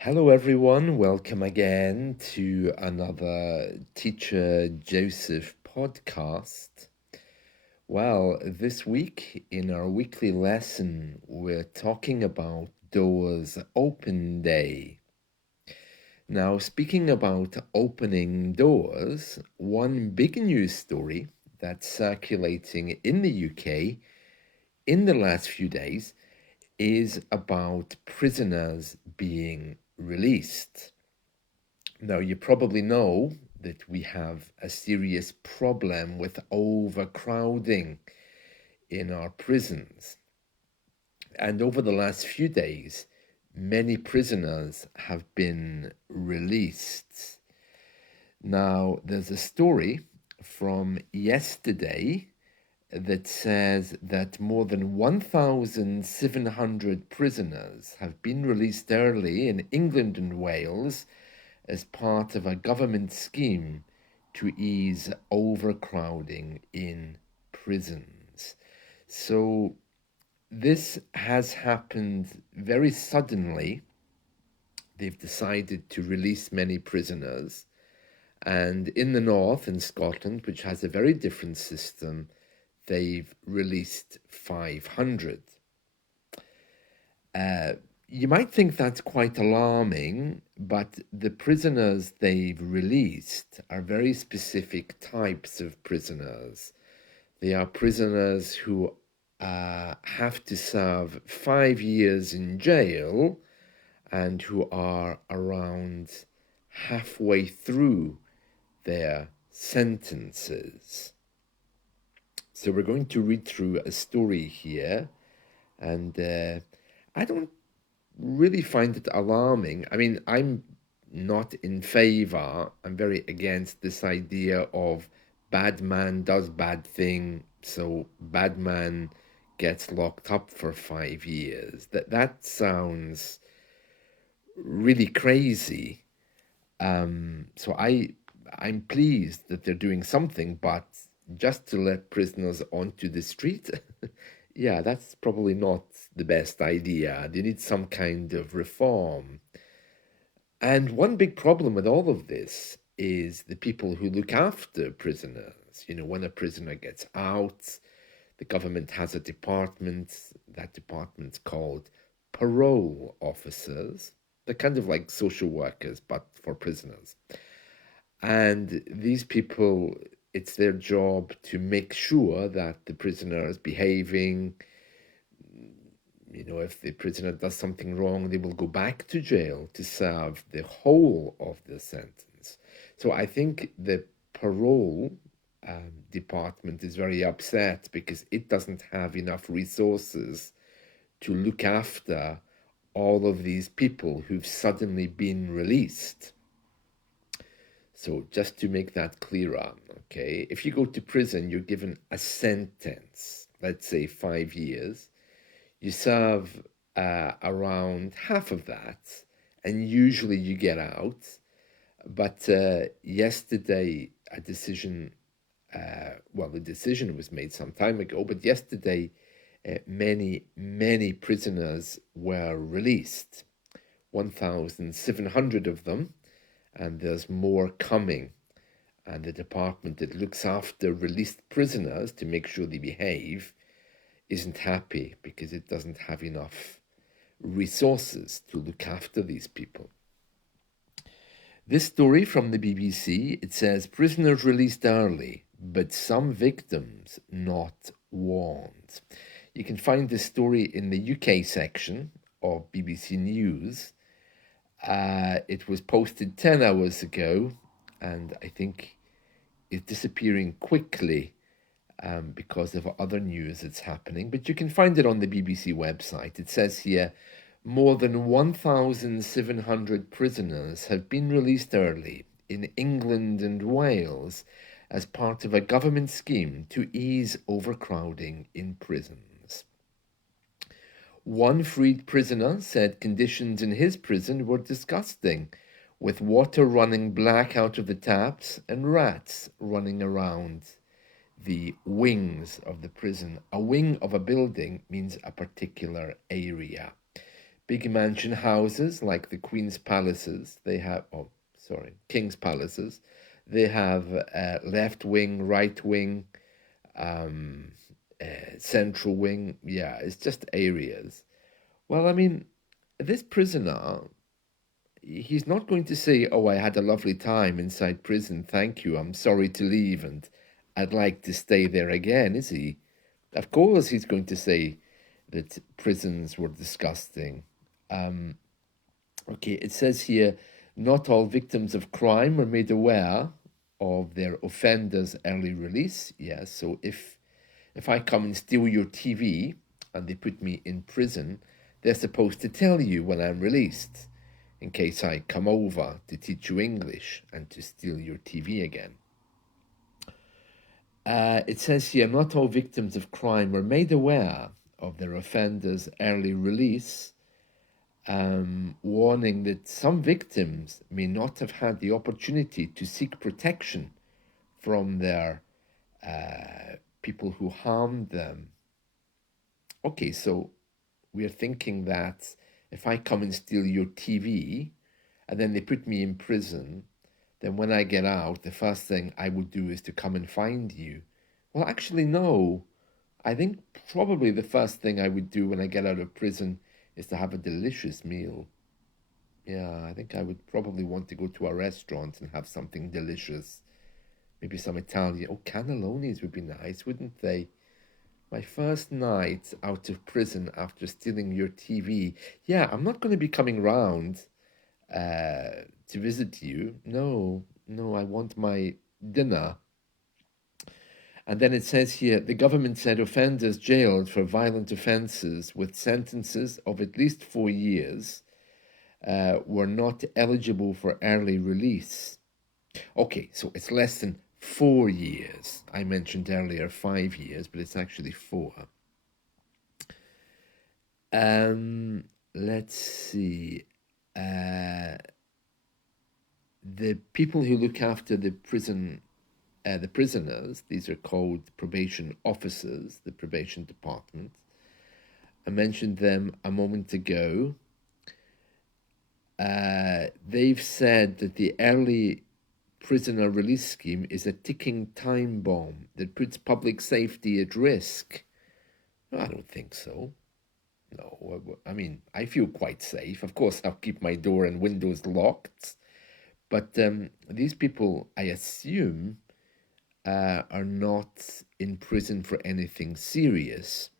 Hello, everyone. Welcome again to another Teacher Joseph podcast. Well, this week in our weekly lesson, we're talking about Doors Open Day. Now, speaking about opening doors, one big news story that's circulating in the UK in the last few days is about prisoners being released. Now, you probably know that we have a serious problem with overcrowding in our prisons. And over the last few days, many prisoners have been released. Now, there's a story from yesterday that says that more than 1,700 prisoners have been released early in England and Wales as part of a government scheme to ease overcrowding in prisons. So this has happened very suddenly. They've decided to release many prisoners. And in the north, in Scotland, which has a very different system, they've released 500. You might think that's quite alarming, but the prisoners they've released are very specific types of prisoners. They are prisoners who have to serve 5 years in jail and who are around halfway through their sentences. So we're going to read through a story here, and I don't really find it alarming. I mean, I'm not in favor, I'm very against this idea of bad man does bad thing, so bad man gets locked up for 5 years. That sounds really crazy. So I'm pleased that they're doing something, but just to let prisoners onto the street, yeah, that's probably not the best idea. They need some kind of reform. And one big problem with all of this is the people who look after prisoners. You know, when a prisoner gets out, the government has a department. That department's called parole officers. They're kind of like social workers, but for prisoners. And these people, it's their job to make sure that the prisoner is behaving. You know, if the prisoner does something wrong, they will go back to jail to serve the whole of the sentence. So I think the parole department is very upset because it doesn't have enough resources to look after all of these people who've suddenly been released. So just to make that clearer, okay, if you go to prison, you're given a sentence, let's say 5 years. You serve around half of that, and usually you get out. But yesterday, a decision, the decision was made some time ago, but yesterday, many prisoners were released, 1,700 of them, and there's more coming. And the department that looks after released prisoners to make sure they behave isn't happy because it doesn't have enough resources to look after these people. This story from the BBC, it says, prisoners released early, but some victims not warned. You can find this story in the UK section of BBC News. It was posted 10 hours ago, and I think it's disappearing quickly because of other news that's happening. But you can find it on the BBC website. It says here, more than 1,700 prisoners have been released early in England and Wales as part of a government scheme to ease overcrowding in prisons. One freed prisoner said conditions in his prison were disgusting, with water running black out of the taps and rats running around the wings of the prison. A wing of a building means a particular area. Big mansion houses like the Queen's palaces, they have, King's palaces, they have left wing, right wing, um, central wing. Yeah, it's just areas. Well, I mean, this prisoner, he's not going to say, "Oh, I had a lovely time inside prison. Thank you. I'm sorry to leave, and I'd like to stay there again," is he? Of course, he's going to say that prisons were disgusting. Um, okay, it says here, not all victims of crime were made aware of their offender's early release. Yes, so if I come and steal your TV and they put me in prison, they're supposed to tell you when I'm released, in case I come over to teach you English and to steal your TV again. It says here, not all victims of crime were made aware of their offender's early release, warning that some victims may not have had the opportunity to seek protection from their people who harmed them. Okay, so we're thinking that if I come and steal your TV and then they put me in prison, then when I get out, the first thing I would do is to come and find you. Well, actually, no. I think probably the first thing I would do when I get out of prison is to have a delicious meal. Yeah, I think I would probably want to go to a restaurant and have something delicious. Maybe some Italian. Oh, cannellonis would be nice, wouldn't they? My first night out of prison after stealing your TV. Yeah, I'm not going to be coming round to visit you. No, no, I want my dinner. And then it says here, the government said offenders jailed for violent offences with sentences of at least 4 years were not eligible for early release. Okay, so it's less than 4 years. I mentioned earlier 5 years, but it's actually 4. Let's see. The people who look after the prisoners, these are called probation officers, the probation department. I mentioned them a moment ago. They've said that the early prisoner release scheme is a ticking time bomb that puts public safety at risk. No, I don't think so. No, I mean, I feel quite safe. Of course, I'll keep my door and windows locked. But these people, I assume, are not in prison for anything serious.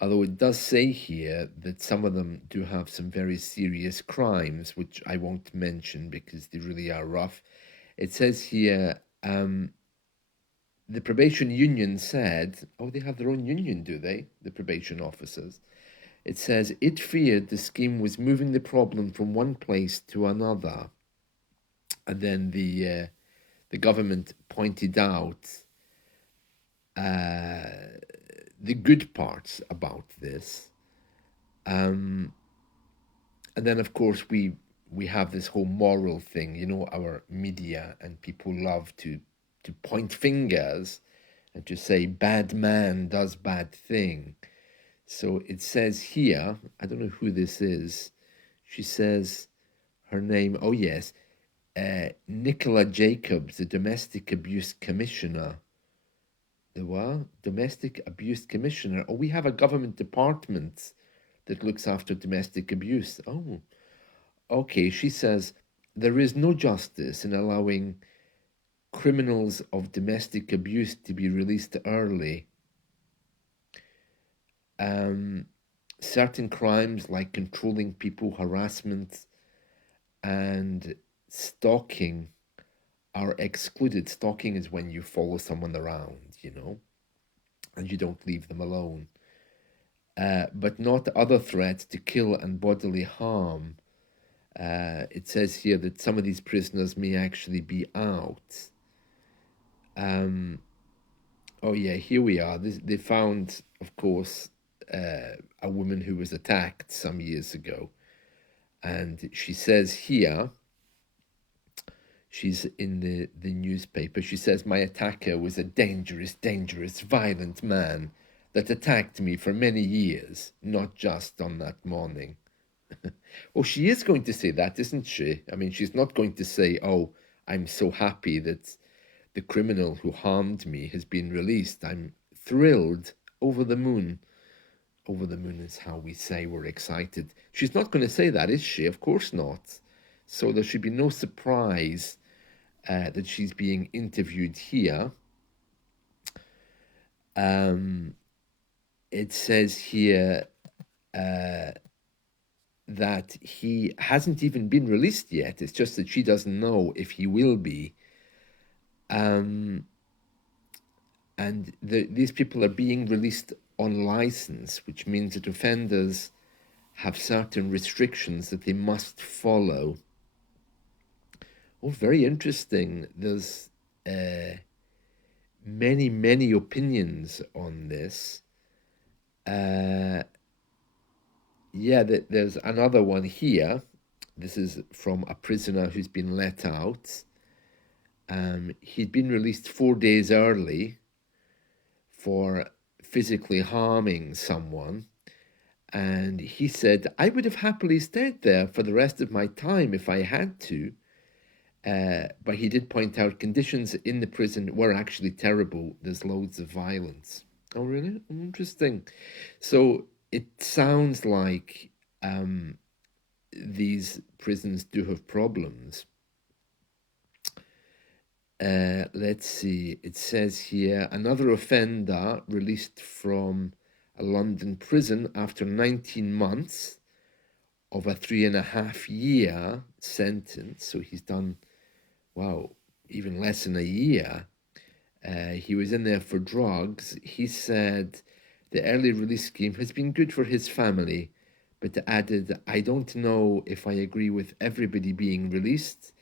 Although it does say here that some of them do have some very serious crimes, which I won't mention because they really are rough. It says here, the probation union said, oh, they have their own union, do they? The probation officers. It says it feared the scheme was moving the problem from one place to another. And then the government pointed out the good parts about this. And then, of course, we have this whole moral thing. You know, our media and people love to point fingers and to say bad man does bad thing. So it says here, I don't know who this is. She says her name, oh yes, Nicola Jacobs, the domestic abuse commissioner. The what? Domestic abuse commissioner. Oh, we have a government department that looks after domestic abuse. Oh, okay. She says there is no justice in allowing criminals of domestic abuse to be released early. Certain crimes like controlling people, harassment, and stalking are excluded. Stalking is when you follow someone around, you know, and you don't leave them alone. But not other threats to kill and bodily harm. It says here that some of these prisoners may actually be out. Oh yeah, here we are. They found, of course, a woman who was attacked some years ago. And she says here, she's in the newspaper, she says, my attacker was a dangerous, dangerous, violent man. that attacked me for many years, not just on that morning. Oh, she is going to say that, isn't she? I mean, she's not going to say, oh, I'm so happy that the criminal who harmed me has been released. I'm thrilled, over the moon. Over the moon is how we say we're excited. She's not going to say that, is she? Of course not. So there should be no surprise that she's being interviewed here. It says here that he hasn't even been released yet. It's just that she doesn't know if he will be. And these people are being released on license, which means that offenders have certain restrictions that they must follow. Oh, very interesting. There's many opinions on this. Yeah, there's another one here. This is from a prisoner who's been let out. He'd been released 4 days early for physically harming someone. And he said, I would have happily stayed there for the rest of my time if I had to. But he did point out conditions in the prison were actually terrible. There's loads of violence. Oh, really? Interesting. So it sounds like these prisons do have problems. Let's see. It says here, another offender released from a London prison after 19 months of a 3.5-year sentence. So he's done, wow, even less than a year. He was in there for drugs. He said the early release scheme has been good for his family, but added, I don't know if I agree with everybody being released,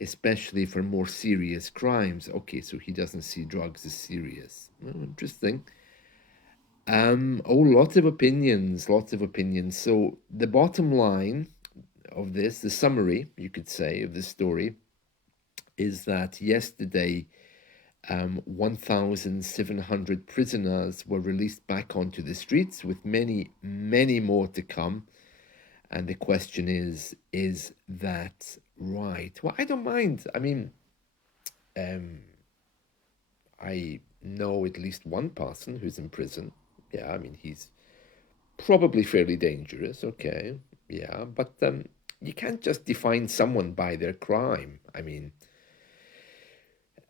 especially for more serious crimes. Okay, so he doesn't see drugs as serious. Well, interesting. Lots of opinions, lots of opinions. So the bottom line of this, the summary, you could say, of this story, is that yesterday 1,700 prisoners were released back onto the streets, with many more to come. And the question is that right? Well, I don't mind. I mean, I know at least one person who's in prison. Yeah, I mean, he's probably fairly dangerous. Okay, yeah, but you can't just define someone by their crime. I mean,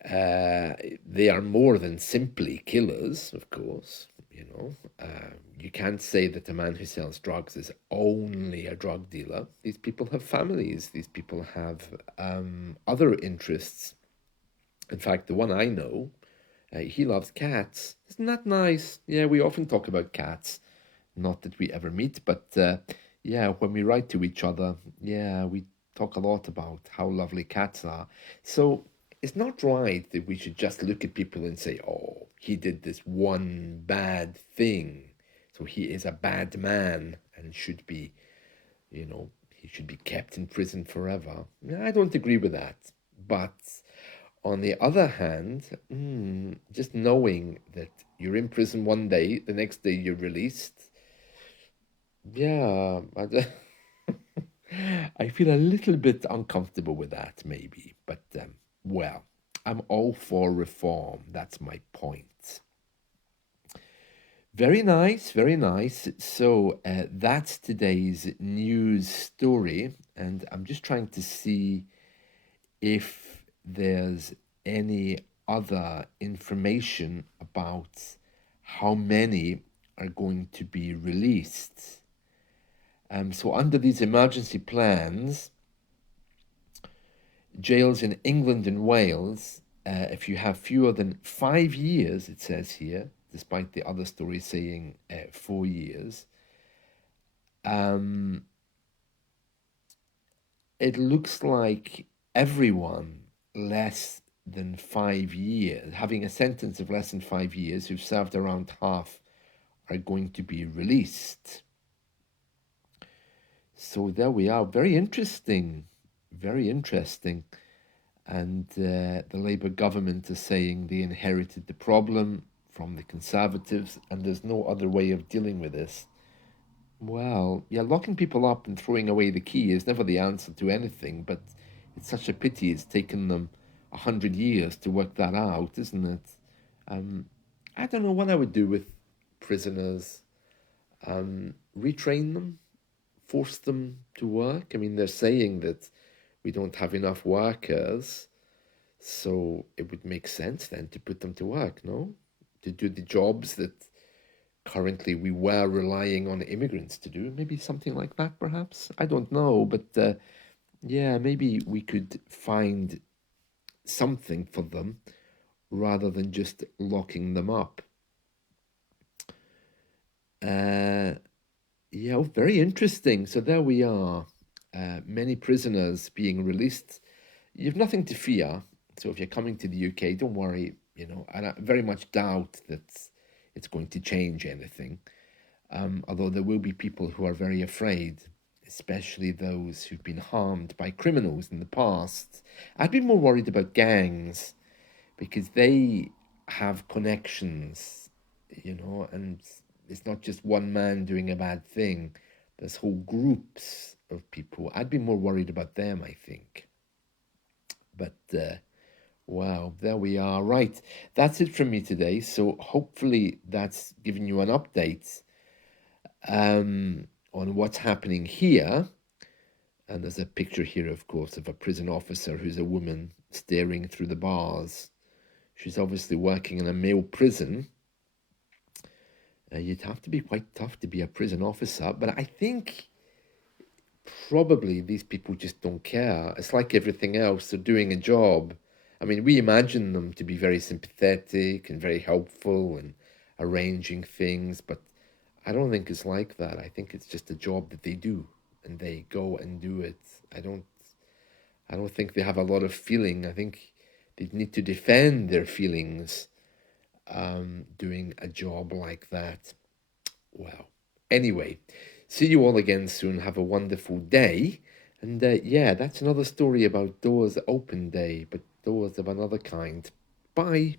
they are more than simply killers, of course. You know, you can't say that a man who sells drugs is only a drug dealer. These people have families. These people have other interests. In fact, the one I know, he loves cats. Isn't that nice? Yeah, we often talk about cats. Not that we ever meet, but yeah, when we write to each other, yeah, we talk a lot about how lovely cats are. So it's not right that we should just look at people and say, oh, he did this one bad thing, so he is a bad man and should be, he should be kept in prison forever. I don't agree with that. But on the other hand, just knowing that you're in prison one day, the next day you're released, yeah, I feel a little bit uncomfortable with that, maybe. But, well, I'm all for reform. That's my point. Very nice, very nice. So that's today's news story. And I'm just trying to see if there's any other information about how many are going to be released. So under these emergency plans, jails in England and Wales, if you have fewer than 5 years, it says here, despite the other story saying 4 years, it looks like everyone less than 5 years, having a sentence of less than 5 years, who've served around half, are going to be released. So there we are. Very interesting. Very interesting. And the Labour government is saying they inherited the problem from the Conservatives, and there's no other way of dealing with this. Well, yeah, locking people up and throwing away the key is never the answer to anything, but it's such a pity it's taken them 100 years to work that out, isn't it? Um, I don't know what I would do with prisoners. Retrain them, force them to work. I mean, they're saying that we don't have enough workers, so it would make sense then to put them to work, no? To do the jobs that currently we were relying on immigrants to do. Maybe something like that, perhaps. I don't know, but yeah, maybe we could find something for them rather than just locking them up. Uh, yeah, oh, very interesting. So there we are. Many prisoners being released. You've nothing to fear. So if you're coming to the UK, don't worry. And I very much doubt that it's going to change anything. Although there will be people who are very afraid, especially those who've been harmed by criminals in the past. I'd be more worried about gangs because they have connections, and it's not just one man doing a bad thing. There's whole groups of people. I'd be more worried about them, I think. But wow, there we are. Right, that's it from me today. So hopefully that's given you an update on what's happening here. And there's a picture here, of course, of a prison officer who's a woman staring through the bars. She's obviously working in a male prison. You'd have to be quite tough to be a prison officer, but I think probably these people just don't care. It's like everything else, they're doing a job. I mean, we imagine them to be very sympathetic and very helpful and arranging things, but I don't think it's like that. I think it's just a job that they do and they go and do it. I don't think they have a lot of feeling. I think they need to defend their feelings doing a job like that. Well, anyway, see you all again soon. Have a wonderful day. And yeah, that's another story about doors open day, but doors of another kind. Bye.